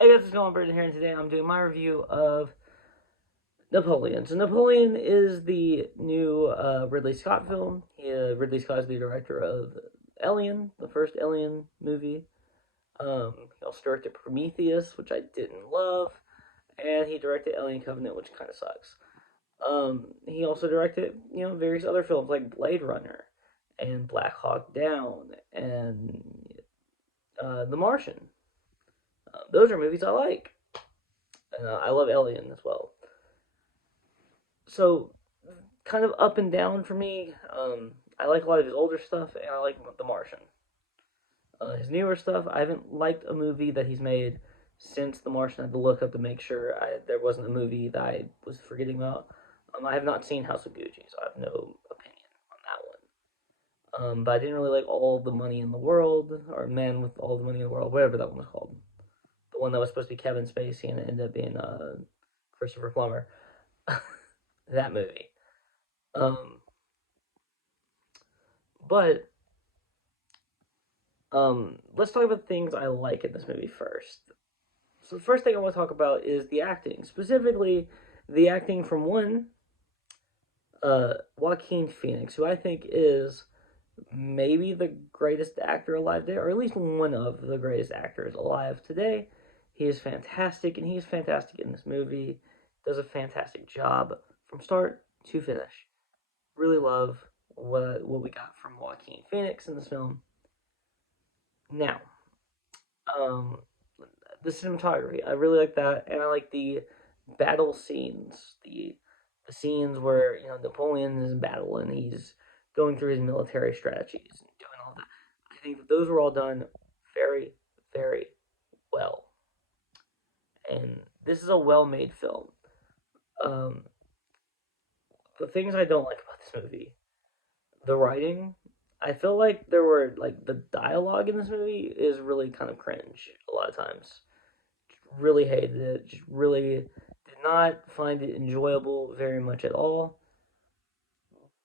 Hey guys, what's going on? Brendan here, and today I'm doing my review of Napoleon. So Napoleon is the new Ridley Scott film. Ridley Scott is the director of Alien, the first Alien movie. He also directed Prometheus, which I didn't love, and he directed Alien Covenant, which kind of sucks. He also directed, various other films like Blade Runner and Black Hawk Down and The Martian. Those are movies I like. I love Alien as well. So kind of up and down for me. I like a lot of his older stuff, and I like The Martian. His newer stuff, I haven't liked a movie that he's made since The Martian. I had to look up to make sure there wasn't a movie that I was forgetting about. I have not seen House of Gucci, so I have no opinion on that one. But I didn't really like All the Money in the World, or Man with All the Money in the World, whatever that one was called. The one that was supposed to be Kevin Spacey and it ended up being Christopher Plummer. That movie. Um, but let's talk about things I like in this movie first. So the first thing I want to talk about is the acting, specifically the acting from Joaquin Phoenix, who I think is maybe the greatest actor alive today, or at least one of the greatest actors alive today. He is fantastic, and he's fantastic in this movie. Does a fantastic job from start to finish. Really love what we got from Joaquin Phoenix in this film. Now, um, the cinematography. I really like that, and I like the battle scenes. The scenes where Napoleon is in battle and he's going through his military strategies and doing all that. I think that those were all done very, very well, and this is a well-made film. Um, the things I don't like about this movie, the writing. I feel like the dialogue in this movie is really kind of cringe a lot of times. Really hated it. Just really did not find it enjoyable very much at all.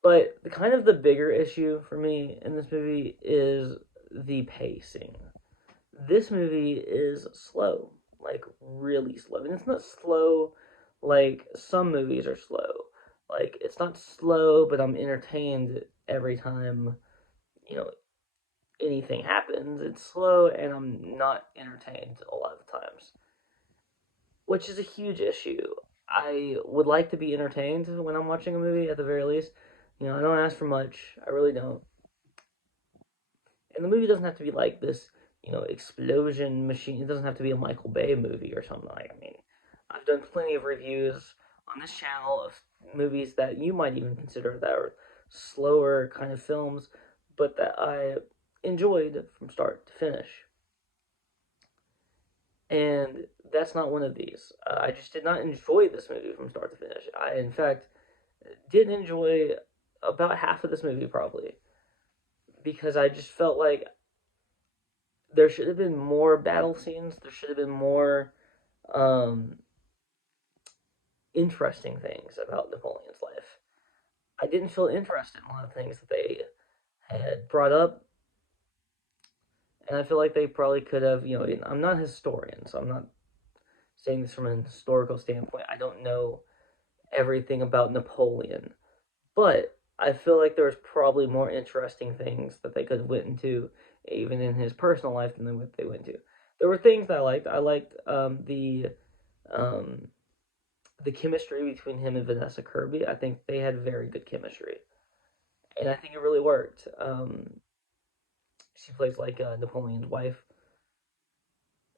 But the bigger issue for me in this movie is the pacing. This movie is slow, like really slow, and it's not slow like some movies are slow. Like it's not slow, but I'm entertained every time you know anything happens. It's slow, and I'm not entertained a lot of the times, which is a huge issue. I would like to be entertained when I'm watching a movie at the very least. I don't ask for much. I really don't. And the movie doesn't have to be like this, explosion machine. It doesn't have to be a Michael Bay movie or something like. I mean, I've done plenty of reviews on this channel of movies that you might even consider that are slower kind of films, but that I enjoyed from start to finish. And that's not one of these. I just did not enjoy this movie from start to finish. I, in fact, didn't enjoy about half of this movie probably because I just felt like there should have been more battle scenes. There should have been more um, interesting things about Napoleon's life. I didn't feel interested in a lot of things that they had brought up, and I feel like they probably could have. I'm not a historian, so I'm not saying this from an historical standpoint. I don't know everything about Napoleon, but I feel like there was probably more interesting things that they could have went into, even in his personal life, than what they went to. There were things that I liked. I liked um, the chemistry between him and Vanessa Kirby. I think they had very good chemistry, and I think it really worked. She plays like Napoleon's wife,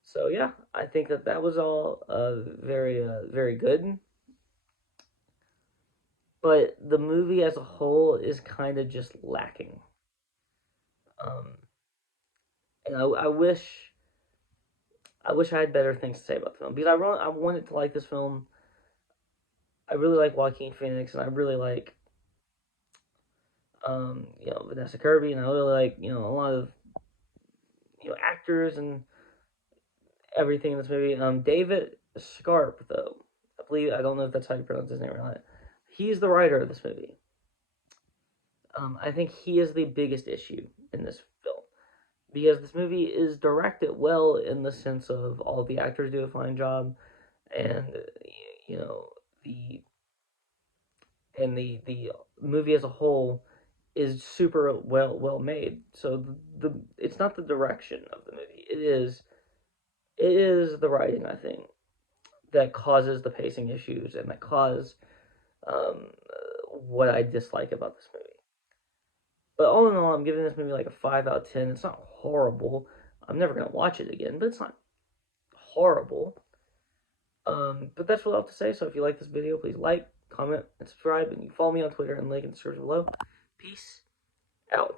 so yeah, I think that was all very good. But the movie as a whole is kind of just lacking. Um, and I wish I had better things to say about the film because I wanted to like this film. I really like Joaquin Phoenix, and I really like Vanessa Kirby, and I really like a lot of actors and everything in this movie. David Scarp, though, I don't know if that's how you pronounce his name or not. He's the writer of this movie. I think he is the biggest issue in this film because this movie is directed well in the sense of all the actors do a fine job, and you know the the movie as a whole is super well made. So it's not the direction of the movie. It is the writing, I think, that causes the pacing issues and that cause um, what I dislike about this movie. But all in all, I'm giving this movie like a 5 out of 10. It's not horrible. I'm never gonna watch it again, but it's not horrible. But that's what I have to say. So if you like this video, please like, comment, and subscribe, and you follow me on Twitter and link in the description below. Peace out.